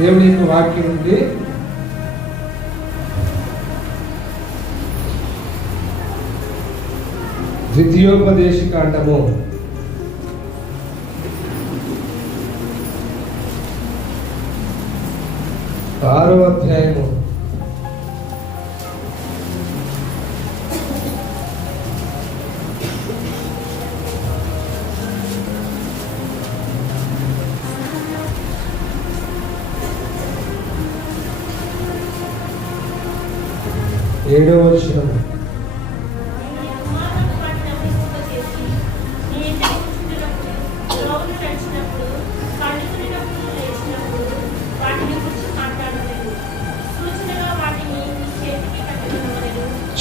దేవుని యొక్క వాక్యం ఉంది. ద్వితీయోపదేశకాండము 6వ అధ్యాయము 7వ వచనం.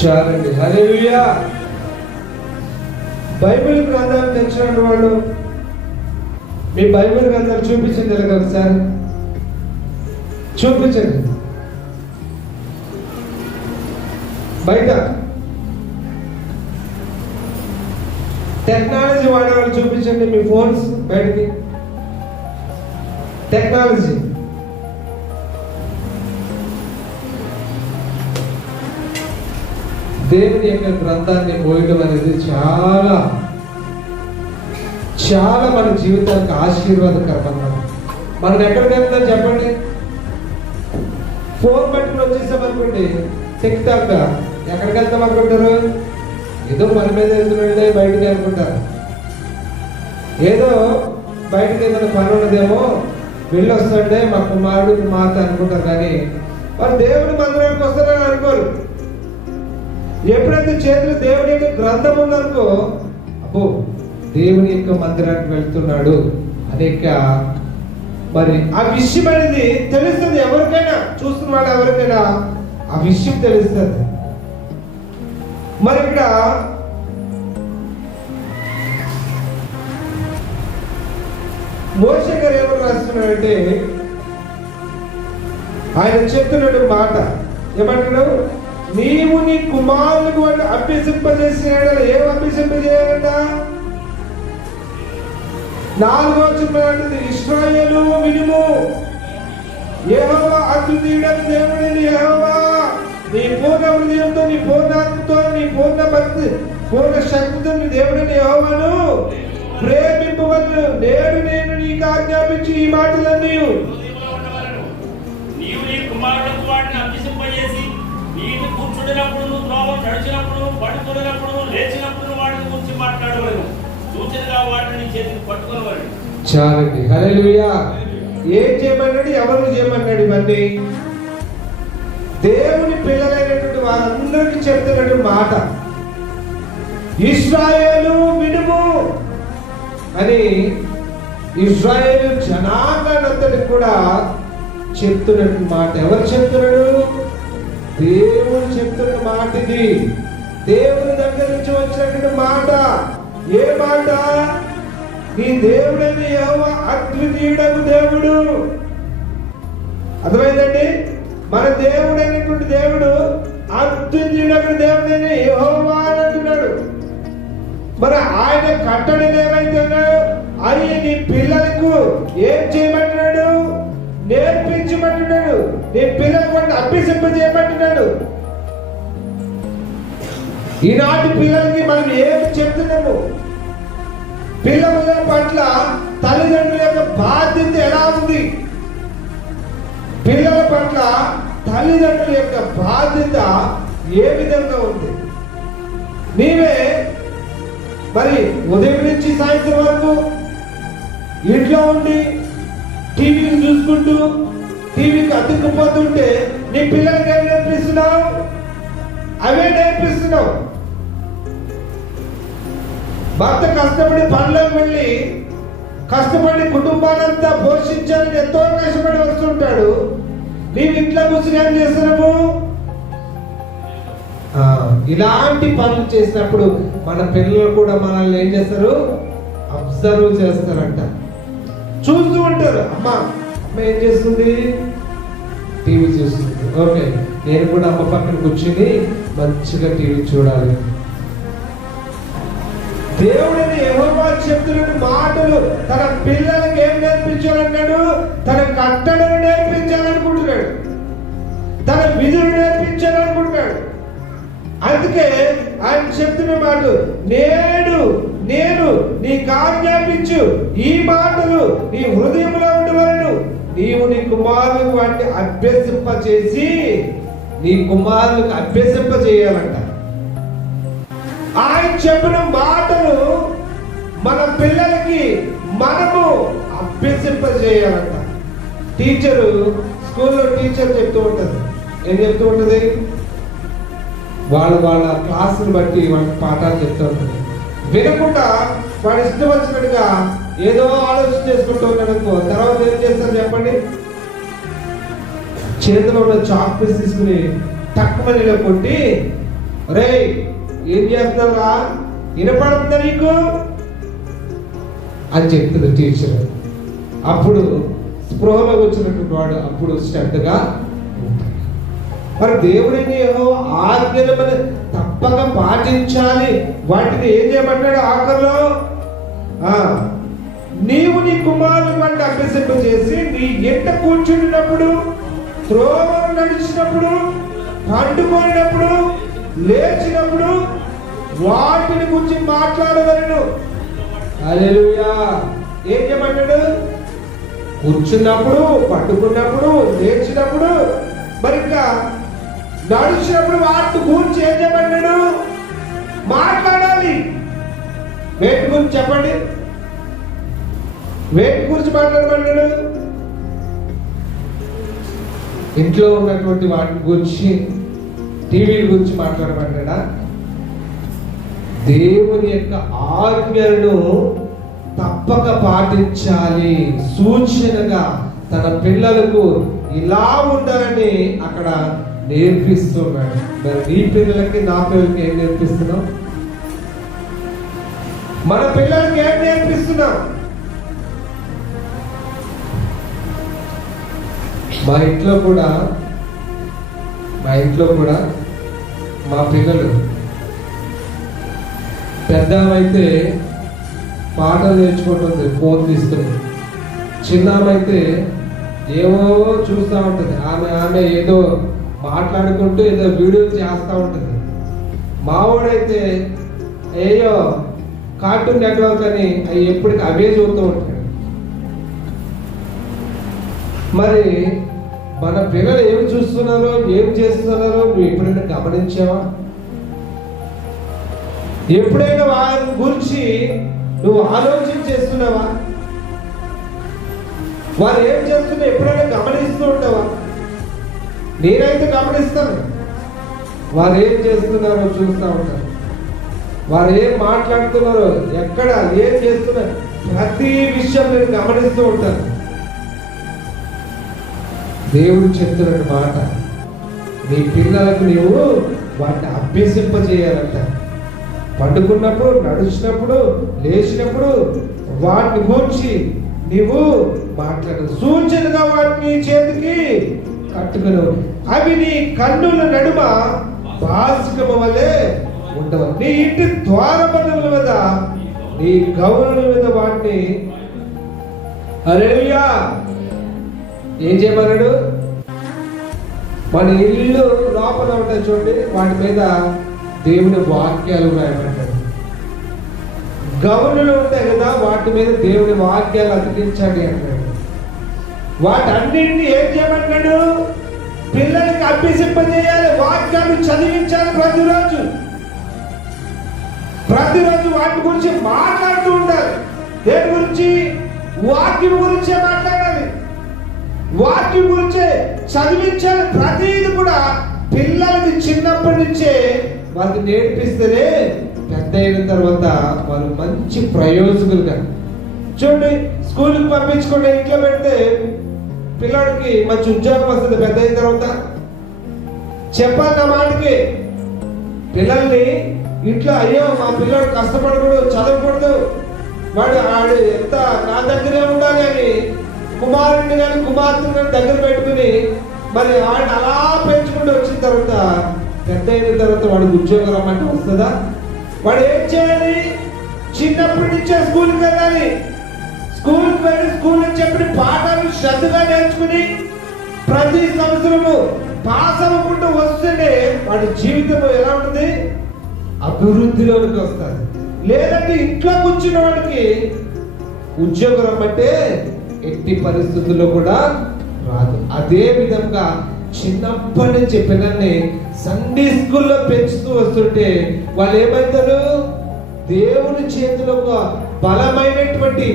చాలండి. హల్లెలూయా. బైబిల్ గ్రంథాలు తెచ్చిన వాళ్ళు మీ బైబిల్ గ్రంథాలు చూపించండి. ఇలాగ ఒకసారి చూపించండి. బయట టెక్నాలజీ వాడేవాళ్ళు చూపించండి. మీ ఫోన్స్ బయటకి టెక్నాలజీ. దేవుని యొక్క గ్రంథాన్ని మోయడం అనేది చాలా చాలా మన జీవితానికి ఆశీర్వాదకరం. మనం ఎక్కడికి వెళ్తాం చెప్పండి? ఫోన్ పట్టుకుని వచ్చేసామనుకోండి, టిక్ టాక్ ఎక్కడికి వెళ్తాం అనుకుంటారు? ఏదో పని మీద వెళ్తుండే బయటకి అనుకుంటారు. ఏదో బయటకి ఏదైనా పని ఉన్నదేమో వెళ్ళి వస్తుండే మా కుమారుడు మాత అనుకుంటారు. కానీ వాళ్ళు దేవుడి మందిరానికి వస్తారని అనుకోరు. ఎప్పుడైతే చేతులు దేవుడి యొక్క గ్రంథం ఉందనుకో, అబ్బో దేవుని యొక్క మందిరానికి వెళ్తున్నాడు అనేక మరి ఆ విషయం అనేది తెలుస్తుంది. ఎవరికైనా చూస్తున్న వాళ్ళు ఎవరికైనా ఆ విషయం తెలుస్తుంది. మరి ఇక్కడ మోషే గారు ఏమని రాస్తున్నాడంటే, ఆయన చెప్తున్నాడు మాట ఏమంటున్నాడు? నీవు నీ కుమారులకు వాళ్ళు అభ్యసింపజేసిన ఏం అభ్యసింపజేయాలంట? 4వ వచనం, ఇశ్రాయేలు వినుము, యెహోవా అద్వితీయుడైన దేవుడైన యెహోవా నీ పూర్ణ హృదయంతో, నీ పూర్ణాత్మతో, నీ పూర్ణ భక్తి, పూర్ణ శక్తితో నీ దేవుడైన యెహోవాను ప్రేమింపవలెను. నేడు నేను నీకు ఆజ్ఞాపించి ఈ మాటలన్నీ నీవు నీ కుమారులకు వాటిని అభ్యసింపజేసి, నీవు కూర్చుండినప్పుడు, త్రోవ నడిచినప్పుడు, పడుకున్నప్పుడు, లేచినప్పుడు వాటిని గురించి మాట్లాడవలెను. సూచనగా వాటిని చేతికి పట్టుకోవలెను. చాలండి. హల్లెలూయా. ఏం చేయమన్నాడు? ఎవరు చేయమన్నాడు? ఇవన్నీ దేవుని పిల్లలైనటువంటి వారందరికీ చెప్తున్నట్టు మాట. ఇశ్రాయేలు వినుము అని ఇశ్రాయేలు జనాంగానంతటికి కూడా చెప్తున్నట్టు మాట. ఎవరు చెప్తున్నాడు? దేవుడు చెప్తున్న మాట ఇది. దేవుని దగ్గర నుంచి వచ్చినటువంటి మాట. ఏ మాట? నీ దేవుడైన యెహోవా అద్వితీయుడగు దేవుడు. అర్థమైందండి? మన దేవుడైనటువంటి దేవుడు అద్వితీయుడగు దేవుడైన యెహోవా అని అంటున్నాడు. మరి ఆయన కట్టడలు ఏమైతే అవి నీ పిల్లలకు ఏం చేయమంటున్నాడు? నేర్పించమంటున్నాడు. నీ పిల్లలకు అభ్యసింపజేయమంటున్నాడు. ఈనాటి పిల్లలకి మనం ఏమి చెప్తున్నాము? పిల్లల పట్ల తల్లిదండ్రుల యొక్క బాధ్యత ఎలా ఉంది? పిల్లల పట్ల తల్లిదండ్రుల యొక్క బాధ్యత ఏ విధంగా ఉంది? నీవే మరి ఉదయం నుంచి సాయంత్రం వరకు ఇంట్లో ఉండి టీవీని చూసుకుంటూ టీవీకి అతుక్కుపోతుంటే నీ పిల్లలకి ఏం నేర్పిస్తున్నావు? అవే నేర్పిస్తున్నావు. భర్త కష్టపడి పనులకు వెళ్ళి కష్టపడి కుటుంబానంతా పోషించాలని ఎంతో కష్టపడి వస్తుంటాడు. నీవు ఇంట్లో కూర్చుని ఏం చేస్తున్నావు? ఇలాంటి పనులు చేసినప్పుడు మన పిల్లలు కూడా మనల్ని ఏం చేస్తారు? అబ్జర్వ్ చేస్తారంట, చూస్తూ ఉంటారు. అమ్మ ఏం చేస్తుంది? టీవీ చూస్తుంది. ఓకే, నేను కూడా అమ్మ పక్కన కూర్చుని మంచిగా టీవీ చూడాలి. దేవుడిని యెహోవా చెప్తున్న మాటలు తన పిల్లలకి ఏం నేర్పించాలన్నాడు? తన కట్టడలు నేర్పించాలనుకుంటున్నాడు, తన విధులు నేర్పించాలనుకుంటున్నాడు. అందుకే ఆయన చెప్తున్న మాట, నేను నీకు ఆజ్ఞాపించు ఈ మాటలు నీ హృదయంలో ఉండవలను, నీవు నీ కుమారులకు వాటిని అభ్యసింపచేసి నీ కుమారులకు అభ్యసింపచేయాలంట. ఆయన చెప్పిన మాటలు మన పిల్లలకి మనము అభ్యసింపజేయాలంట. టీచరు స్కూల్లో టీచర్ చెప్తూ ఉంటుంది. ఏం చెప్తూ ఉంటుంది? వాళ్ళ క్లాసుని బట్టి వాళ్ళకి పాఠాలు చెప్తూ ఉంటుంది. వినకుండా వాడు ఇష్టం వచ్చినట్టుగా ఏదో ఆలోచన చేసుకుంటూ ఉన్నాడు అనుకో, తర్వాత ఏం చేస్తారు చెప్పండి? చేతిలో ఉన్న చాక్ పీస్ తీసుకుని టక్కుమని ఇలా కొట్టి, రే ఏం చేస్తున్నావురా, వినపడుతుందా నీకు అని చెప్తుంది టీచర్. అప్పుడు స్పృహలో వచ్చినటువంటి వాడు అప్పుడు శ్రద్ధగా ఉంటాడు. మరి దేవుడిని ఆజ్ఞలు మనం తప్పక పాటించాలి. వాటిని ఏం చేయమంటాడు ఆఖరిలో? నీవు నీ కుమారులు వంటి అభ్యసింప చేసి నీ ఎంట కూర్చుంటున్నప్పుడు, త్రోవను నడిచినప్పుడు, పండుకొనినప్పుడు, లేచినప్పుడు వాటిని గురించి మాట్లాడవలను. హల్లెలూయా. ఏం చేయమంటాడు? కూర్చున్నప్పుడు, పట్టుకున్నప్పుడు, లేచినప్పుడు, మరి ఇంకా నడిచినప్పుడు వాటి గురించి ఏం చేయమన్నాడు? మాట్లాడాలి. వేటి గురించి చెప్పండి? వేటి గురించి మాట్లాడమన్నాడు? ఇంట్లో ఉన్నటువంటి వాటి గురించి, టీవీ గురించి మాట్లాడమన్నాడా? దేవుని యొక్క ఆజ్ఞలను తప్పక పాటించాలి. సూచనగా తన పిల్లలకు ఇలా ఉండాలని అక్కడ నేర్పిస్తున్నాడు. మరి నీ పిల్లలకి నా పిల్లలకి ఏం నేర్పిస్తున్నాం? మన పిల్లలకి ఏం నేర్పిస్తున్నాం? మా ఇంట్లో కూడా మా పిల్లలు పెద్దమైతే పాటలు నేర్చుకుంటుంది, ఫోన్ తీసుకుని. చిన్నమైతే ఏవో చూస్తూ ఉంటుంది. ఆమె ఏదో మాట్లాడుకుంటూ ఏదో వీడియోలు చేస్తూ ఉంటుంది. మావాడైతే ఏయో కార్టూన్ నెట్వర్క్ అని అవి ఎప్పటికీ అవే చూస్తూ ఉంటాడు. మరి మన పిల్లలు ఏమి చూస్తున్నారో, ఏం చేస్తున్నారో నువ్వు ఎప్పుడైనా గమనించావా? ఎప్పుడైనా వారి గురించి నువ్వు ఆలోచన చేస్తున్నావా? వారు ఏం చేస్తున్నా ఎప్పుడైనా గమనిస్తూ ఉంటావా? నేనైతే గమనిస్తాను. వారు ఏం చేస్తున్నారో చూస్తూ ఉంటారు. వారు ఏం మాట్లాడుతున్నారో, ఎక్కడ ఏం చేస్తున్నారు, ప్రతి విషయం నేను గమనిస్తూ ఉంటాను. దేవుడు చెప్తున్న మాట, నీ పిల్లలకు నీవు వాటిని అభ్యసింపజేయాలంట. పండుకున్నప్పుడు, నడిచినప్పుడు, లేచినప్పుడు వాటిని గురించి నీవు మాట్లాడు. సూచనగా వాటిని చేతికి కట్టుకును. అవి నీ కన్నుల నడుమ బాసికము వలె ఉండవు. నీ ఇంటి ద్వారబంధముల మీద, నీ గౌరవుల మీద వాటిని. హల్లెలూయా. ఏం చేయమన్నాడు? మన ఇల్లు లోపల ఉంటాయి చూడండి, వాటి మీద దేవుని వాక్యాలు రాయమంటాడు. గౌనులు ఉంటాయి కదా, వాటి మీద దేవుని వాక్యాలు అతికించండి అంటాడు. వాటన్నింటినీ ఏం చేయమంటాడు? పిల్లలకి అభ్యసింపజేయాలి, వాక్యాలు చదివించాలి. ప్రతిరోజు వాటి గురించి మాట్లాడుతూ ఉండాలి. దేని గురించి? వాక్యం గురించే మాట్లాడాలి, వాక్యం గురించే చదివించాలి. ప్రతిది కూడా పిల్లలకి చిన్నప్పటి నుంచే వాళ్ళకి నేర్పిస్తేనే పెద్ద అయిన తర్వాత వాళ్ళు మంచి ప్రయోజకులుగా. చూడండి, స్కూల్కి పంపించుకుంటే ఇంట్లో పెడితే పిల్లడికి మంచి ఉద్యోగం వస్తుంది. పెద్ద అయిన తర్వాత చెప్పాలి నా మాటకి. పిల్లల్ని ఇంట్లో అయ్యో మా పిల్లడు కష్టపడకూడదు, చదవకూడదు, వాడు ఎంత నా దగ్గరే ఉండాలి అని కుమారుడిని కానీ కుమార్తెని కానీ దగ్గర పెట్టుకుని మరి వాడిని అలా పెంచుకుంటూ వచ్చిన తర్వాత పెద్ద అయిన తర్వాత వాడికి ఉద్యోగం రమ్మంటే వస్తుందా? వాడు ఏం చేయాలి? చిన్న చిన్నప్పటి నుంచే స్కూల్కి వెళ్ళాలి. స్కూల్కి వెళ్ళి స్కూల్లో చెప్పిన పాఠాలు శ్రద్ధగా నేర్చుకుని ప్రతి సంవత్సరము పాస్ అవ్వకుండా వస్తుంటే వాడి జీవితం ఎలా ఉంటుంది? అభివృద్ధిలోకి వస్తుంది. లేదంటే ఇంట్లో కూర్చున్న వాడికి ఉద్యోగం రమ్మంటే ఎట్టి పరిస్థితుల్లో కూడా రాదు. అదే విధంగా చిన్నప్పటి నుంచి పిల్లల్ని సండే స్కూల్లో పెంచుతూ వస్తుంటే వాళ్ళు ఏమవుతారు? దేవుని చేతిలో ఒక బలమైనటువంటి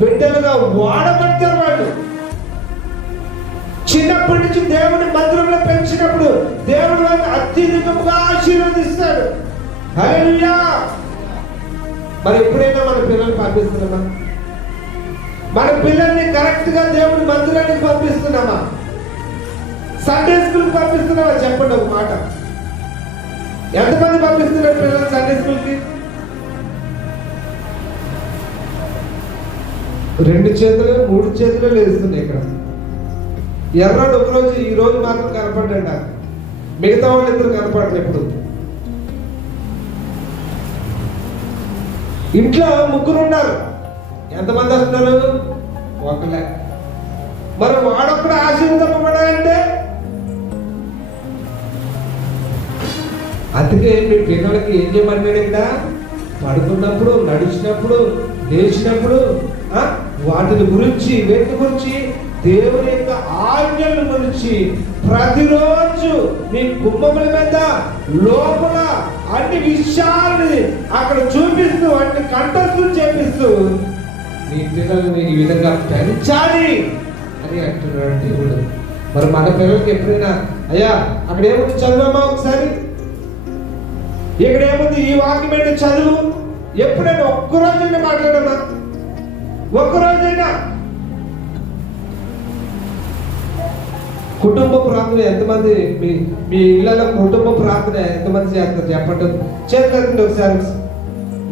బిడ్డలుగా వాడబడతారు. వాళ్ళు చిన్నప్పటి నుంచి దేవుని మందిరంలో పెంచినప్పుడు దేవుడు వాళ్ళని అత్యధికంగా ఆశీర్వదిస్తాడు. హల్లెలూయా. మరి ఎప్పుడైనా మన పిల్లల్ని పంపిస్తున్నామా? మన పిల్లల్ని కరెక్ట్ గా దేవుని మందిరానికి పంపిస్తున్నామా? సండే స్కూల్కి పంపిస్తున్నామా? చెప్పండి ఒక మాట. ఎంతమంది పంపిస్తున్నారు పిల్లలు సండే స్కూల్కి? 2 చేతులు 3 చేతులు లేస్తున్నాయి. ఇక్కడ ఎర్రడు ఒకరోజు ఈ రోజు మాత్రం కనపడ్డా, మిగతా వాళ్ళు ఇద్దరు కనపడరు. ఎప్పుడు ఇంట్లో 3 ఉన్నారు, ఎంతమంది వస్తున్నారు? ఒకలే. మరి వాడొక్కడ ఆశీర్వదింపబడాలంటే అందుకే మీ పిల్లలకి ఏం చేయమన్నాడు? ఇక్కడ పడుకున్నప్పుడు, నడిచినప్పుడు, లేచినప్పుడు వాటిని గురించి, వేటి గురించి, దేవుని యొక్క ఆజ్ఞల గురించి ప్రతిరోజు నీ కుటుంబముల మీద లోపల అన్ని విషయాలని అక్కడ చూపిస్తూ అన్ని కంఠస్థు చేపిస్తూ నీ పిల్లల్ని ఈ విధంగా పెంచాలి అని అంటున్నాడు దేవుడు. మరి మన పిల్లలకి ఎప్పుడైనా అయ్యా అక్కడ ఏముంది చదువమ్మా ఒకసారి, ఇక్కడ ఏముంది ఈ వాక్యం ఏంటి చదువు, ఎప్పుడైనా ఒక్కరోజైనా మాట్లాడమ్మా? ఒక్కరోజైనా కుటుంబ ప్రార్థన ఎంతమంది మీ ఇళ్ళలో కుటుంబ ప్రార్థన ఎంతమంది చేస్తారు? చెప్పండి, చేతండి ఒకసారి.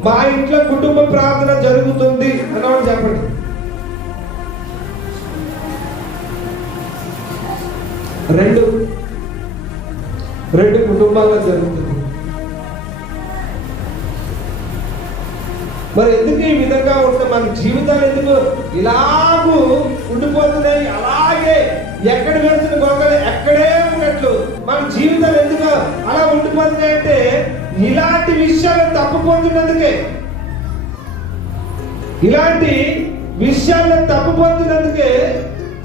మా ఇంట్లో కుటుంబ ప్రార్థన జరుగుతుంది అన్నవాడు చెప్పండి. రెండు కుటుంబాల్లో జరుగుతుంది. మరి ఎందుకు ఈ విధంగా ఉంటే మన జీవితాలు ఎందుకు ఇలాగూ ఉండిపోతున్నాయి? అలాగే ఎక్కడ వేసిన గొంగలు ఎక్కడే ఉన్నట్లు మన జీవితాలు ఎందుకు అలా ఉండిపోతున్నాయి అంటే ఇలాంటి విషయాలు తప్పుపోతున్నందుకే. ఇలాంటి విషయాలను తప్పుపోతున్నందుకే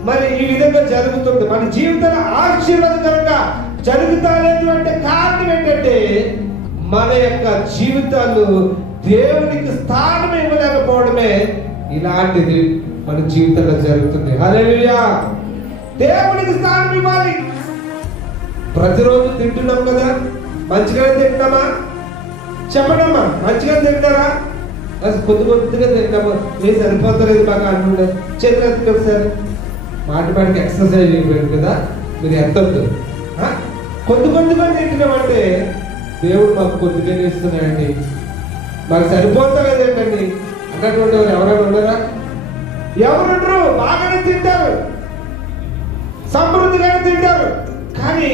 మరి ఈ విధంగా జరుగుతుంది. మన జీవితాలు ఆశీర్వాదకరంగా జరుగుతాలేదు అంటే కారణం ఏంటంటే మన యొక్క జీవితాలు దేవునికి స్థానం ఇవ్వలేకపోవడమే ఇలాంటిది మన జీవితంలో జరుగుతుంది. హల్లెలూయా. దేవునికి స్థానం ఇవ్వాలి. ప్రతిరోజు తింటున్నాం కదా, మంచిగానే తింటామా? చెప్పడమ్మా, మంచిగా తింటారా? కొద్దిగా తింటాము, ఏం సరిపోతలేదు బాగా అంటుండే. చేతులు ఒకసారి మాటికి ఎక్సర్సైజ్ అయిపోయింది కదా, మీరు ఎంతొద్దు కొద్దిగా తింటున్నామంటే దేవుడు మాకు కొద్దిగానే ఇస్తున్నాడండి, మాకు సరిపోతలేదు ఏంటండి అన్నటువంటి వారు ఎవరైనా ఉండరా? ఎవరుండరు. బాగానే తింటారు, సమృద్ధిగానే తింటారు, కానీ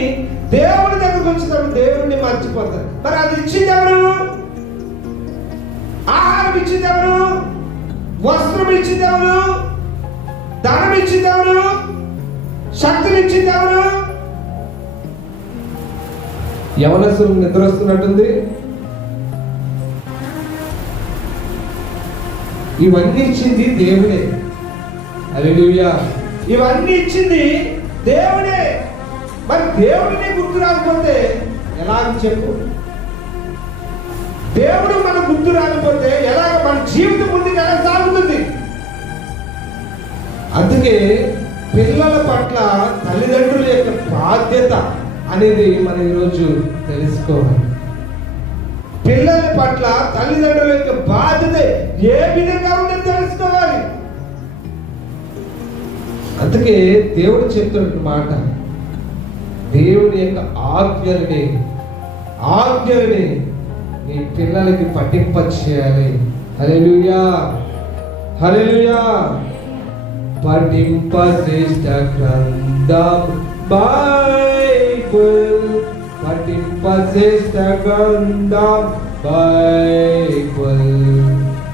దేవుడి దగ్గరకు వచ్చినప్పుడు దేవుడిని మర్చిపోతారు. మరి అది ఇచ్చింది ఎవరు? ఆహారం ఇచ్చింది ఎవరు? వస్త్రం ఇచ్చింది ఎవరు? ధనం ఇచ్చింది ఎవరు? శక్తిని ఇచ్చింది ఎవరు? యవనస్తులు నిద్ర వస్తున్నట్టుంది. ఇవన్నీ ఇచ్చింది దేవుడే. హల్లెలూయా. ఇవన్నీ ఇచ్చింది దేవుడే. మరి దేవుడిని గుర్తు రాకపోతే ఎలాగ చెప్పు? దేవుడు మన గుర్తు రాకపోతే ఎలాగ మన జీవితం ముందుకు ఎలా సాగుతుంది? అందుకే పిల్లల పట్ల తల్లిదండ్రుల యొక్క బాధ్యత అనేది మనం ఈరోజు తెలుసుకోవాలి. పిల్లల పట్ల తల్లిదండ్రుల యొక్క బాధ్యత ఏ విధంగా ఉందో తెలుసుకోవాలి. అందుకే దేవుడు చెప్తున్న మాట, దేవుని యొక్క ఆజ్ఞలని నీ పిల్లలకి పఠింపచేయాలి. హల్లెలూయా. హల్లెలూయా. పఠింపశ్రేష్ఠ గ్రంథం బైబిల్, పఠింపశ్రేష్ఠ గ్రంథం బైబిల్.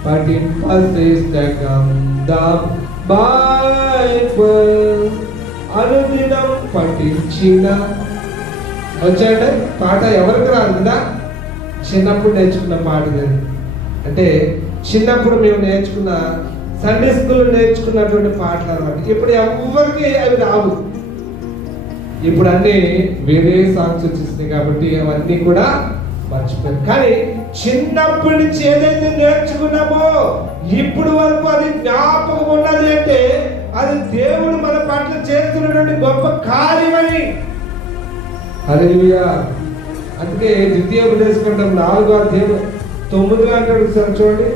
పఠింపచేస్తగంధం బైబిల్ అనుదినం పఠించిన. వచ్చాయంటే పాట ఎవరికి రాదు కదా, చిన్నప్పుడు నేర్చుకున్న పాట ఇది. అంటే చిన్నప్పుడు మేము నేర్చుకున్న సండే స్కూల్ నేర్చుకున్నటువంటి పాటలు అన్నమాట. ఇప్పుడు ఎవరికి అవి రావు. ఇప్పుడు అన్ని వేరే సాంగ్స్ వచ్చేసినాయి కాబట్టి అవన్నీ కూడా మర్చిపోయారు. కానీ చిన్నప్పటి నుంచి ఏదైతే నేర్చుకున్నామో ఇప్పుడు వరకు అది జ్ఞాపకం ఉన్నది అంటే అది దేవుడు మన పట్ల చేస్తున్నటువంటి గొప్ప కార్యమని. హల్లెలూయా. అందుకే ద్వితీయోపదేశకాండం 4:9 అంటాడు. సార్ చూడండి.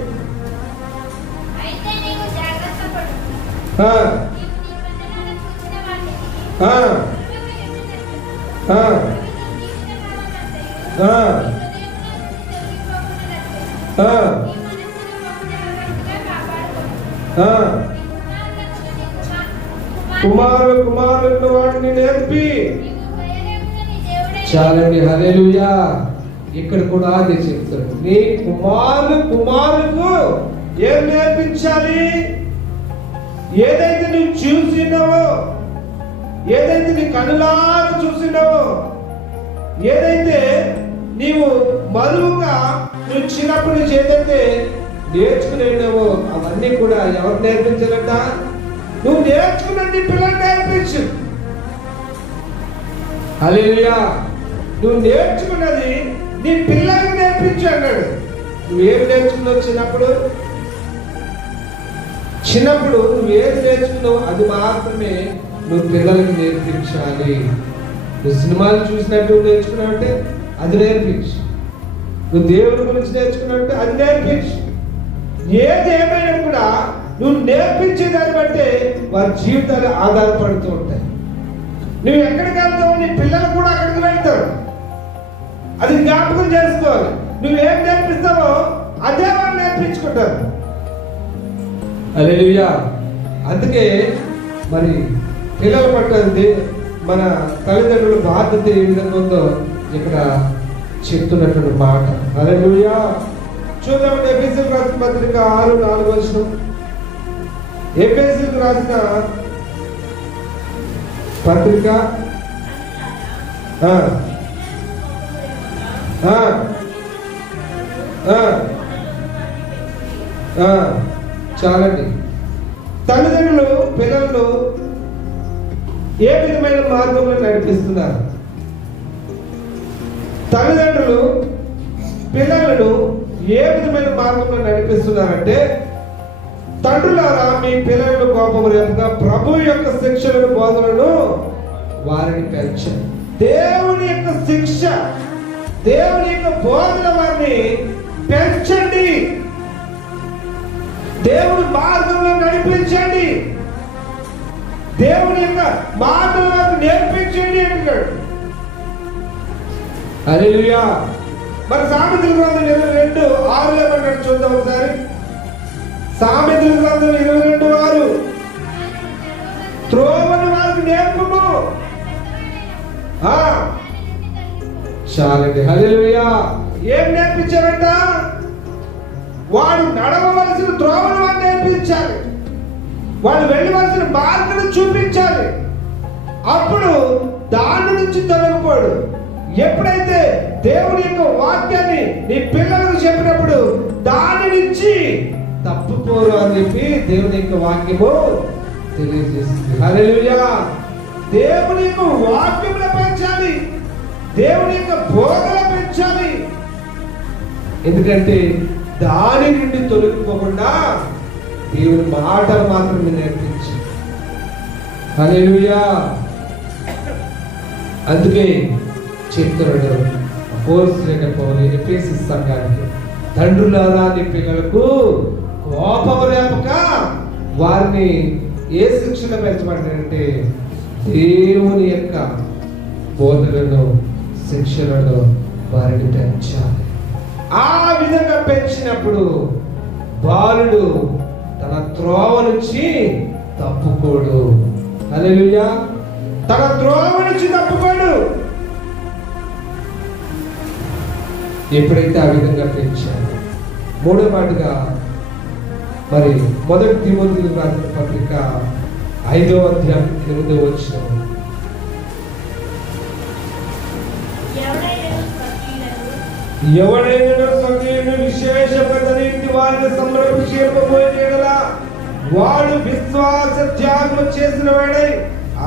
కుమారులను వాడిని నేర్పి. చాలండి. హల్లెలూయా. ఇక్కడ కూడా అదే చెప్తాడు. నీ కుమారులకు ఏం నేర్పించాలి? ఏదైతే నువ్వు చూసినావో, ఏదైతే నీ కనులారా చూసినావో, ఏదైతే నీవు మరువుగా నువ్వు చిన్నప్పటి నుంచి ఏదైతే నేర్చుకునేవో అవన్నీ కూడా ఎవరు నేర్పించాలంట? నువ్వు నేర్చుకున్నది పిల్లలు నేర్పించు. హల్లెలూయా. నువ్వు నేర్చుకున్నది నీ పిల్లలకు నేర్పించు అన్నాడు. నువ్వేమి నేర్చుకున్నావు చిన్నప్పుడు నువ్వేది నేర్చుకున్నావు అది మాత్రమే నువ్వు పిల్లలకు నేర్పించాలి. నువ్వు సినిమాలు చూసినట్టు నేర్చుకున్నావు అంటే అది నేర్పించు. నువ్వు దేవుడి గురించి నేర్చుకున్నావు అంటే అది నేర్పించు. ఏది ఏమైనా కూడా నువ్వు నేర్పించే దాన్ని బట్టే వారి జీవితాలు ఆధారపడుతూ ఉంటాయి. నువ్వు ఎక్కడికి వెళ్తావు నీ పిల్లలు కూడా అక్కడికి వెళ్తారు. అది జ్ఞాపకం చేసుకోవాలి. నువ్వేం నేర్పిస్తావో అదే వాళ్ళు నేర్పించుకుంటారు. హల్లెలూయా. అందుకే మరి పిల్లల పట్ల మన తల్లిదండ్రుల బాధ్యత ఏ విధంగా ఉందో ఇక్కడ చెప్తున్నటువంటి మాట. హల్లెలూయా. చూద్దామంటే ఎఫెసీయులకు రాసిన పత్రిక 6:4. ఎఫెసీయులకు రాసిన పత్రిక చాలండి. తల్లిదండ్రులు పిల్లలను ఏ విధమైన మార్గంలో నడిపిస్తున్నారు? తల్లిదండ్రులు పిల్లలను ఏ విధమైన మార్గంలో నడిపిస్తున్నారంటే, తండ్రులారా మీ పిల్లలను కోపము రేపుగా ప్రభు యొక్క శిక్షలను బోధనను వారిని పెంచండి. దేవుని యొక్క శిక్ష, దేవుని యొక్క బోధన వారిని పెంచండి. దేవుని మార్గంలో నడిపించండి. దేవుని యొక్క మాటలను నేర్పించండి అంటున్నాడు. హల్లెలూయా. మరి సామెతల గ్రంథం 22:6 ఏమంటాడు చూద్దాం ఒకసారి. సామెతల గ్రంథం 22:6 త్రోవను వారికి నేర్పుము. చాలండి. హల్లెలూయా. ఏం నేర్పించారంట? వాడు నడవవలసిన త్రోవను వాడు నేర్పించాలి. వాడు వెళ్ళవలసిన మార్గం చూపించాలి. అప్పుడు దాని నుంచి తొలగిపోడు. ఎప్పుడైతే దేవుని యొక్క వాక్యాన్ని నీ పిల్లలకు చెప్పినప్పుడు దాని నుంచి తప్పుకోరు అని చెప్పి దేవుని యొక్క వాక్యము తెలియజేస్తుంది. హల్లెలూయా. దేవుని యొక్క వాక్యమును పెంచాలి. దేవుని యొక్క బోధన పెంచాలి. ఎందుకంటే దాని నుండి తొలగిపోకుండా దేవుని మాటలు మాత్రమే నేర్పించి. హల్లెలూయా. అందుకే చెప్తున్నాడు ఎఫెసీ సంఘానికి, తండ్రులారా నీ పిల్లలకు కోపము రేపక వారిని ఏ శిక్షణ పెంచమంటారంటే దేవుని యొక్క బోధనను శిక్షణను వారిని పెంచాలి. ఆ విధంగా పెంచినప్పుడు బాలుడు తన త్రోవ నుంచి తప్పుకోడు. హల్లెలూయా. తన త్రోవ నుంచి తప్పుకోడు. ఎప్పుడైతే ఆ విధంగా పెంచాడు. మూడో మాటగా మరి మొదటి తిమోతికి రాసిన పత్రిక 5వ అధ్యాయం 8వ వచనం. ఎవడైనా స్వకీయుడు విశేషమైన ఇంటి వారిని సంరక్షింపబోయేలా వాడు విశ్వాస త్యాగం చేసిన వాడై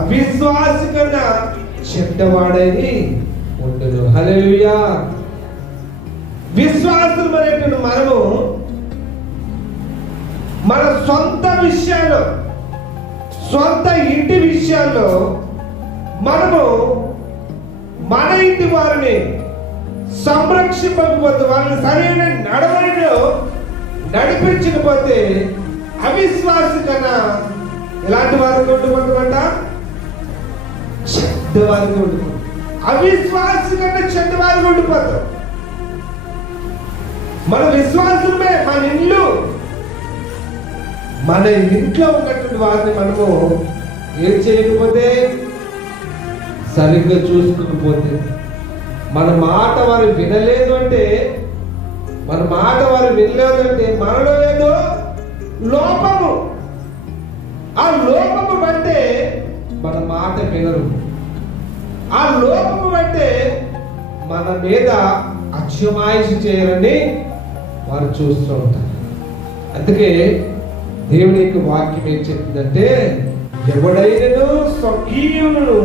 అవిశ్వాసి కన్నా చెడ్డవాడని ఉండును. హల్లెలూయా. విశ్వాసులు అనేటువంటి మనము మన సొంత విషయాల్లో, సొంత ఇంటి విషయాల్లో మనము మన ఇంటి వారిని సంరక్షింపకపోతే, వాళ్ళని సరైన నడవడిలో నడిపించకపోతే అవిశ్వాసి కన్నా ఎలాంటి వారికి ఉండుకుంటామంట? చెడ్డవారికి ఉండుకుంటాం. అవిశ్వాసి కన్నా చెడ్డవారికి ఉండిపోతాం. మన విశ్వాసమే మన ఇల్లు, మన ఇంట్లో ఉన్నటువంటి వారిని మనము ఏం చేయకపోతే, సరిగ్గా చూసుకోకపోతే, మన మాట వారు వినలేదు అంటే, మన మాట వారు వినలేదు అంటే మనలో ఏదో లోపము. ఆ లోపము బట్టే మన మాట వినరు. ఆ లోపము బట్టే మన మీద అక్షమాయిషి చేయాలని వారు చూస్తూ ఉంటారు. అందుకే దేవుని యొక్క వాక్యం ఏం చెప్తుందంటే, ఎవడైనా స్వకీయులను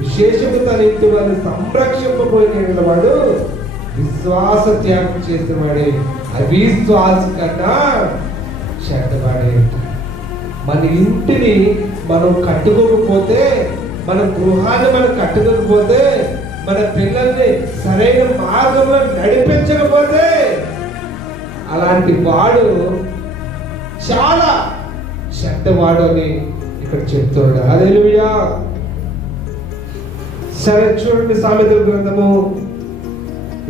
విశేషంగా తన ఇంటి వారిని సంరక్షింపబోయిన వాడు విశ్వాస త్యాగం చేసిన వాడే అవిశ్వాస కన్నా చెడ్డవాడే. మన ఇంటిని మనం కట్టుకోకపోతే, మన గృహాన్ని మనం కట్టుకోకపోతే, మన పిల్లల్ని సరైన మార్గంలో నడిపించకపోతే అలాంటి వాడు చాలా చెడ్డవాడు అని ఇక్కడ చెప్తున్నాడు. హల్లెలూయా. సరే చూడండి, సామెతల గ్రంథము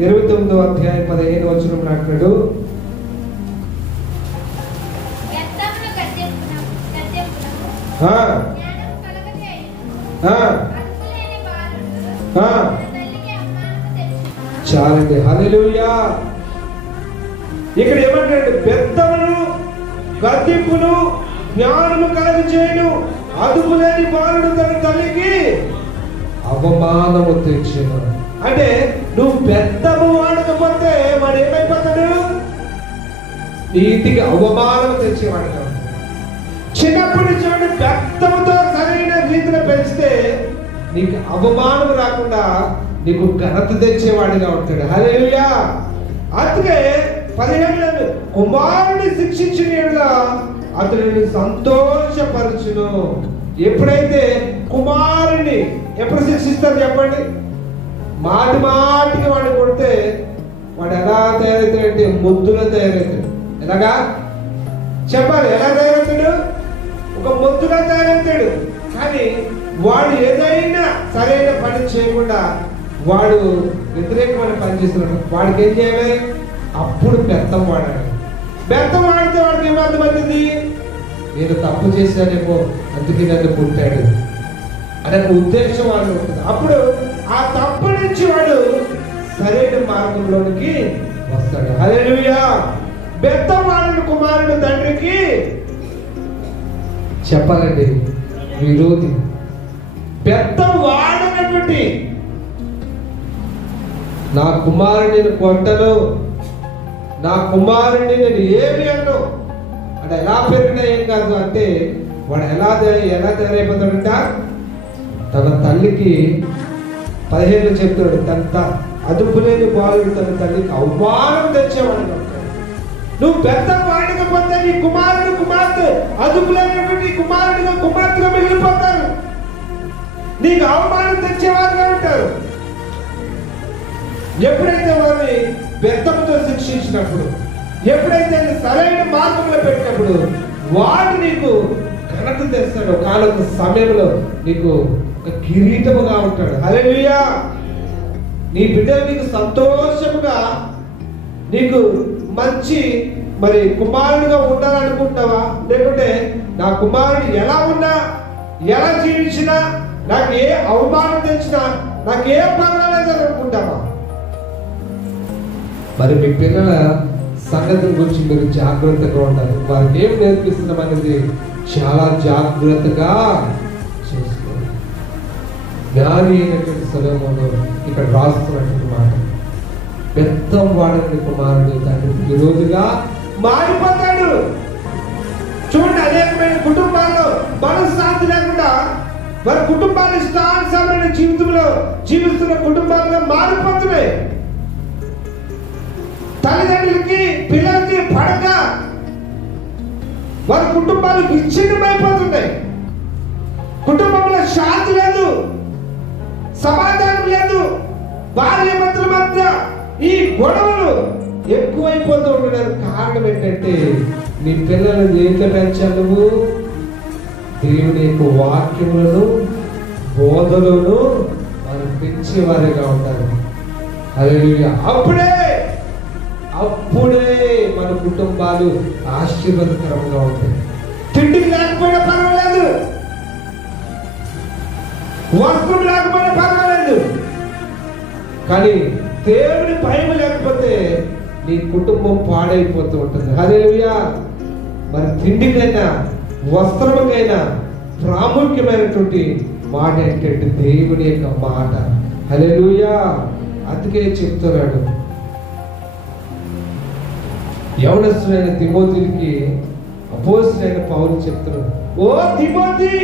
29వ అధ్యాయం 15వ వచనం అంటాడు, చాలండి. హల్లెలూయా. ఇక్కడ ఏమంటాడు? పెద్దలను గద్దింపును జ్ఞానము కలగ చేయను, అదుపు లేని బాలుడు తన తల్లికి అవమానము తెచ్చును. అంటే నువ్వు పెద్దము వాడకపోతే వాడు ఏమైపోతాడు? నీతికి అవమానం తెచ్చేవాడు కాదు. చిన్నప్పటి నుంచి పెద్దముతో సరైన రీతిలో పెంచితే నీకు అవమానం రాకుండా నీకు ఘనత తెచ్చేవాడిగా ఉంటాడు. హల్లెలూయా. అందుకే 17 కుమారుని శిక్షించిన అతడిని సంతోషపరచును. ఎప్పుడైతే కుమారుని ఎప్పుడు శిక్షిస్తారు చెప్పండి? మాటి మాటికి వాడిని కొడితే వాడు ఎలా తయారవుతాడంటే ముద్దులో తయారవుతాడు. ఎలాగా చెప్పాలి? ఎలా తయారవుతాడు? ఒక ముద్దులో తయారవుతాడు. కానీ వాడు ఏదైనా సరైన పని చేయకుండా వాడు వ్యతిరేకమైన పని చేస్తున్నాడు. వాడికి ఏం చేయాలి? అప్పుడు బెత్తం వాడాలి. బెత్తం వాడితే వాడికి ఏమర్థమవుతుంది? నేను తప్పు చేశానేమో, అందుకే నన్ను పుట్టాడు అనే ఉద్దేశం వాడు ఉంటుంది. అప్పుడు ఆ తప్పు నుంచి వాడు సరైన మార్గంలోనికి వస్తాడు. హల్లెలూయా. బెత్తం వాడిన కుమారుడు తండ్రికి చెప్పాలండి విరోధి. బెత్తం వాడినటువంటి నా కుమారుని నేను కొట్టను, నా కుమారుడిని నేను ఏమి అన్ను అంటే ఎలా పెరిగినా ఏం కాదు అంటే వాడు ఎలా తయారైపోతాడంట? తన తల్లికి 15 చెప్తాడు, తన అదుపు లేని బాలుడు తన తల్లికి అవమానం తెచ్చేవాడు. నువ్వు పెద్ద వాడకపోతే నీ కుమారుడు కుమార్తె అదుపు లేనటువంటి కుమారుడిగా కుమార్తెగా మిగిలిపోతారు. నీకు అవమానం తెచ్చేవారుగా ఉంటారు. ఎప్పుడైతే వారిని బెత్తంతో శిక్షించినప్పుడు, ఎప్పుడైతే సరైన మార్గంలో పెట్టినప్పుడు వాడు నీకు ఘనత తెస్తాడు. కాలొక సమయంలో నీకు ఒక కిరీటముగా ఉంటాడు. హల్లెలూయా. నీ బిడ్డలు నీకు సంతోషముగా, నీకు మంచి మరి కుమారుడిగా ఉండాలనుకుంటావా? లేకుంటే నా కుమారుడు ఎలా ఉన్నా, ఎలా జీవించినా, నాకు ఏ అవమానం తెచ్చినా నాకు ఏ పర్వాలేదు అనుకుంటావా? మరి మీ పిల్లల సంగతి గురించి మీరు జాగ్రత్తగా ఉండాలి. వారికి ఏం నేర్పిస్తున్నాం అనేది చాలా జాగ్రత్తగా చూసుకోవాలి. జ్ఞాని అయినటువంటి సొలొమోను ఇక్కడ రాస్తున్నటువంటి మాట, బెత్తం వాడని కుమారుడు తండ్రికి విరోధిగా మారిపోతాడు. చూడండి, అనేకమైన కుటుంబాల్లో మనశ్శాంతి లేకుండా వారి కుటుంబాలు ఇష్టానుసారమైన జీవితంలో జీవిస్తున్న కుటుంబాలుగా మారిపోతున్నాయి. తల్లిదండ్రులకి పిల్లలకి పడక వారి కుటుంబాలు విచ్ఛిన్నమైపోతున్నాయి. కుటుంబంలో శాంతి లేదు, సమాధానం లేదు. భార్య భర్తల మధ్య ఈ గొడవలు ఎక్కువైపోతూ ఉండడానికి కారణం ఏంటంటే, నీ పిల్లలను దేంట్లో పెంచాలి? నువ్వు దేవుని యొక్క వాక్యములను బోధలను వారు పెంచేవారిగా ఉంటారు. హల్లెలూయా. అప్పుడే మన కుటుంబాలు ఆశీర్వాదకరంగా ఉంటాయి. తిండికి లేకపోయినా పర్వాలేదు, వస్త్రం లేకపోయినా పర్వాలేదు, కానీ దేవుని భయం లేకపోతే నీ కుటుంబం పాడైపోతూ ఉంటుంది. హల్లెలూయా. మరి తిండికైనా వస్త్రముకైనా ప్రాముఖ్యమైనటువంటి మాట ఏంటంటే దేవుని యొక్క మాట. హల్లెలూయా. అందుకే చెప్తున్నాడు, యవనస్తుడైన తిమోతికి అపోస్తలుడైన పౌలు చెప్తున్నాడు, ఓ తిమోతి,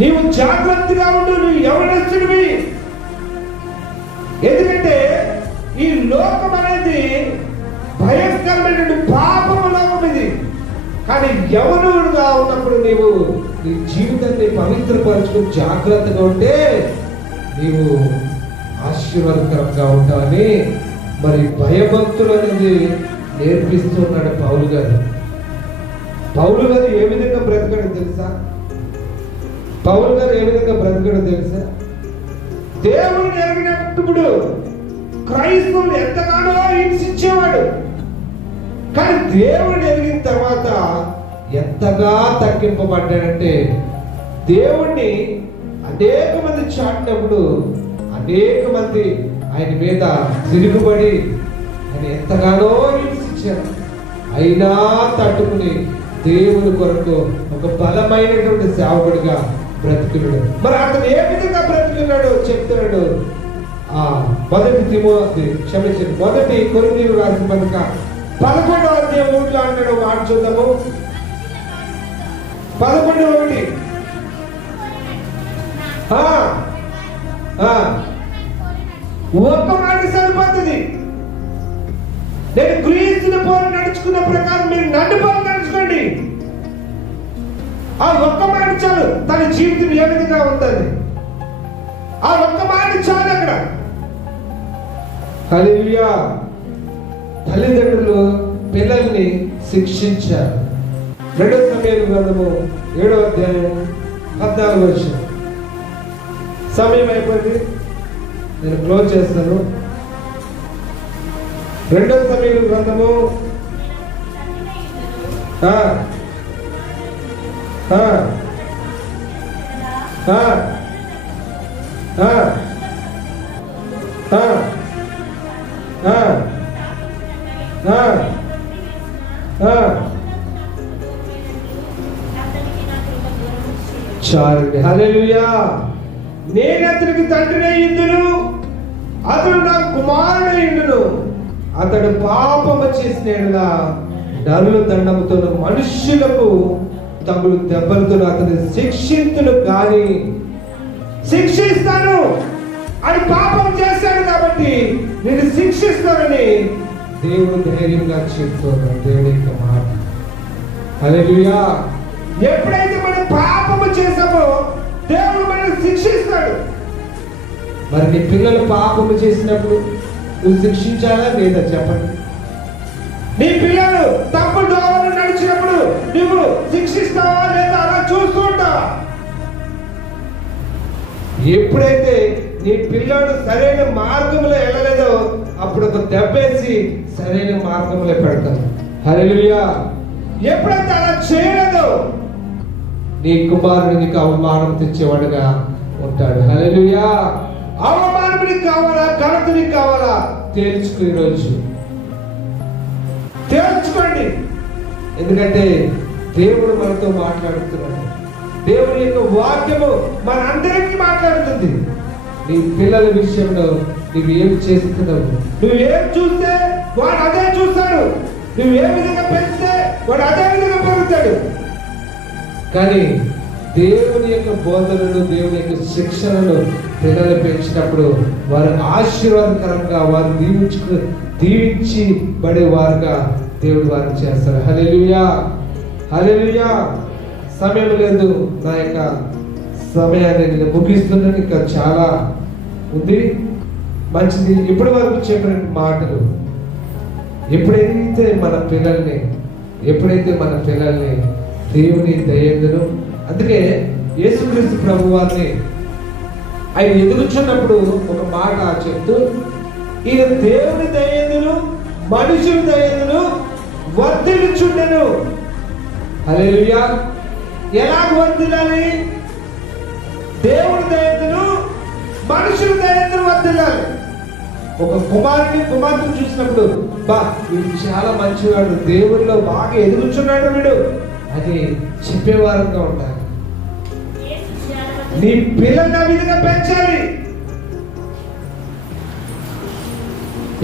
నీవు జాగ్రత్తగా ఉండు, నువ్వు యవనస్తుడివి. ఎందుకంటే ఈ లోకం అనేది భయంకరమైన పాపము లోకం ఇది. కానీ యవనుడుగా ఉన్నప్పుడు నీవు నీ జీవితాన్ని పవిత్రపరచుకుని జాగ్రత్తగా ఉంటే నీవు ఆశీర్వాదకరంగా ఉంటావని మరి భయభక్తులు అనేది నేర్పిస్తున్నాడు పౌలు గారు. పౌలు గారు ఏ విధంగా బ్రతకడం తెలుసా? పౌలు గారు ఏ విధంగా బ్రతకడం తెలుసా? దేవుడిని ఎరిగినప్పుడు క్రైస్తవులు ఎంతగానో హింసించేవాడు, కానీ దేవుడిని ఎరిగిన తర్వాత ఎంతగా తగ్గింపబడ్డాడంటే, దేవుణ్ణి అనేక మంది చాటినప్పుడు అనేక మంది ఆయన మీద తిరుగుబడి ఆయన ఎంతగానో హింసించారు. అయినా తట్టుకుని దేవుని కొరకు ఒక బలమైనటువంటి సేవకుడిగా బ్రతికినాడు. మరి అతను ఏ విధంగా బ్రతికినాడు చెప్తున్నాడు. మొదటి కొరింథీయులకు రాసిన పత్రిక 11వ అధ్యాయం 1లో అంటాడు. మాట చూద్దాము. 11:1. ఒక్క మాట సరిపోతుంది. నేను క్రీస్తుని పోలి నడుచుకున్న ప్రకారం మీరు నన్ను పోలి నడుచుకోండి. ఆ ఒక్క మాట చాలు తన జీవితం ఏ విధంగా ఉంటుంది. ఆ ఒక్క మాట చాలు అక్కడ. హల్లెలూయా. తల్లిదండ్రులు పిల్లల్ని శిక్షించారు. 2 సమూయేలు గ్రంథము 7వ అధ్యాయం 14వ వచనం. సమయం అయిపోయింది, నేను క్లోజ్ చేస్తాను. 2 సమూయేలు గ్రంథము చాలండి. హల్లెలూయా. నేను అతనికి తండ్రినై ఇందును, అతడు నాకు కుమారుడై ఇందును. అతడు పాపము చేసిన నరుల దండముతో మనుష్యులకు తగులు దెబ్బలతో అతని శిక్షించును కానీ శిక్షిస్తాను అని పాపం చేశాడు కాబట్టి నేను శిక్షిస్తానని దేవుడు ధైర్యంగా చెప్తున్నాడు. దేవుని యొక్క మాట. హల్లెలూయా. ఎప్పుడైతే మనం పాపము చేసామో దేవుడు మనల్ని శిక్షిస్తాడు. మరి నీ పిల్లలు పాపము చేసినప్పుడు నువ్వు శిక్షించాలా లేదా చెప్పండి? నీ పిల్లలు తప్పు దోవలో నడిచినప్పుడు నువ్వు శిక్షిస్తావా లేదా అలా చూస్తూ ఉంటావా? ఎప్పుడైతే నీ పిల్లడు సరైన మార్గంలో వెళ్ళలేదో అప్పుడు ఒక దెబ్బేసి సరైన మార్గంలో పెడతాం. హల్లెలూయా. ఎప్పుడైతే అలా చేయలేదో నీ కుమారుడు నీకు అవమానం తెచ్చేవాడుగా ఉంటాడు. హల్లెలూయా. అవమానం నీకు కావాలా, ఘనత నీకు కావాలా? తేల్చుకో ఈరోజు. తేల్చుకోండి. ఎందుకంటే దేవుడు మనతో మాట్లాడుతున్నాడు. దేవుని యొక్క వాక్యము మనందరికీ మాట్లాడుతుంది. నీ పిల్లల విషయంలో నువ్వు ఏమి చేస్తున్నావు, నువ్వు ఏం చూస్తే వాడు అదే చూస్తాడు, నువ్వు ఏ విధంగా పెంచితే వాడు అదే విధంగా పెరుగుతాడు. కానీ దేవుని యొక్క బోధనలు, దేవుని యొక్క శిక్షణను పిల్లలు పెంచినప్పుడు వారు ఆశీర్వాదకరంగా, వారు దీవించి పడే వారుగా దేవుడు వారిని చేస్తారు. హల్లెలూయా, హల్లెలూయా. సమయం లేదు, నా యొక్క సమయాన్ని నేను ముగిస్తున్నాను. ఇంకా చాలా ఉంది. మంచిది. ఇప్పటి వరకు చెప్పిన మాటలు ఎప్పుడైతే మన పిల్లల్ని దేవుని దయందును, అందుకే యేసుక్రీస్తు ప్రభు వారిని ఆయన ఎదుగుచున్నప్పుడు ఒక మాట చెప్తూ, ఈయన దేవుని దయందును మనుషుల దయందును వర్ధిల్లుచుండెను. హల్లెలూయా. ఎలాగ వర్ధిల్లాలి? దేవుని దయందును మనుషుల దయందును వర్ధిల్లాలి. ఒక కుమార్తెను చూసినప్పుడు, బా వీడు చాలా మంచివాడు, దేవుడిలో బాగా ఎదుగుచున్నాడు వీడు అని చెప్పేవారంగా ఉండాలి. నీ పిల్లల్ని ఆ విధంగా పెంచాలి.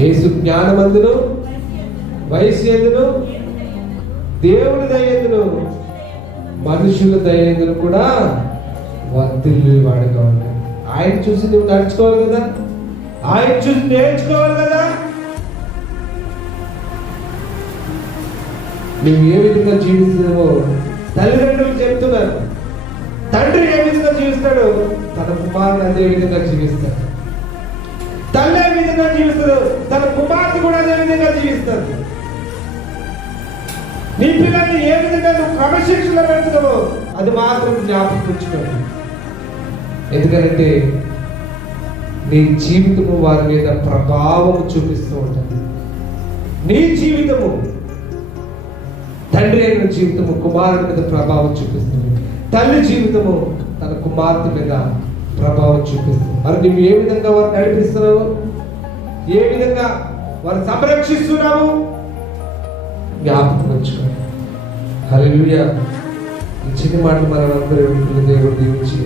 యేసు జ్ఞానమందును వయసు ఎందును దేవుని దయందును మనుషుల దయందును కూడా వర్ధిల్లు వాడుగా ఉన్నాడు. ఆయన చూసి నువ్వు నడుచుకోవాలి కదా, ఆయన చూసి నేర్చుకోవాలి కదా. నువ్వు ఏ విధంగా జీవిస్తున్నావో తల్లిదండ్రులు చెప్తున్నారు. తండ్రి ఏ విధంగా జీవిస్తాడో తన కుమారుడు అదే విధంగా జీవిస్తాడు. తల్లి ఏ విధంగా జీవిస్తాడు తన కుమార్తె కూడా అదే విధంగా జీవిస్తాడు. నీ పిల్లల్ని ఏ విధంగా నువ్వు క్రమశిక్షణలో పెడుతున్నావో అది మాత్రం జ్ఞాపకం ఉంచుకోండి. ఎందుకంటే నీ జీవితము వారి మీద ప్రభావం చూపిస్తూ ఉంటుంది. నీ జీవితము, తండ్రి అయిన జీవితము కుమారుడి మీద ప్రభావం చూపిస్తుంది. తల్లి జీవితము తన కుమార్తె మీద ప్రభావం చూపిస్తుంది. మరి నువ్వు ఏ విధంగా వారు నడిపిస్తున్నావు, ఏ విధంగా వారు సంరక్షిస్తున్నావు జ్ఞాపకం ఉంచుకోండి. హల్లెలూయా. ఈ చిన్న మాట మనందరూ దేవుడు దీవించి